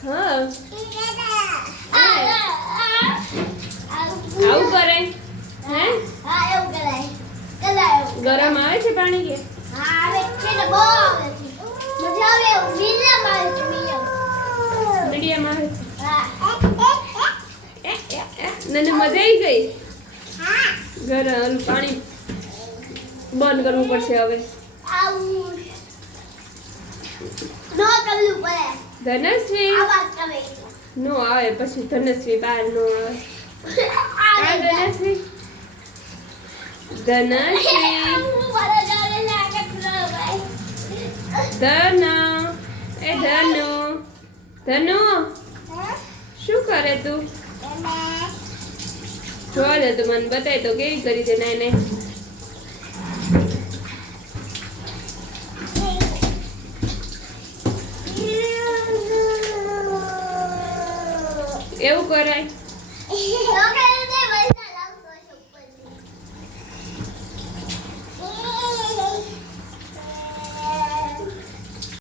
હા આવું કરાય હે ગરમ આવે છે પાણી કે મીડિયમ આવે છે મને મજા આવી ગઈ ગરમ પાણી બંધ કરવું પડશે હવે ધનશ્રી નો આવે પછી ધનશ્રી બહાર નો આવે ધનશ્રી ધનશ્રી ધનુ એ ધનુ ધનુ શું કરે તું જોવા દે તું મને બતાય તો કેવી કરી છે નાય નાય એવું કરાય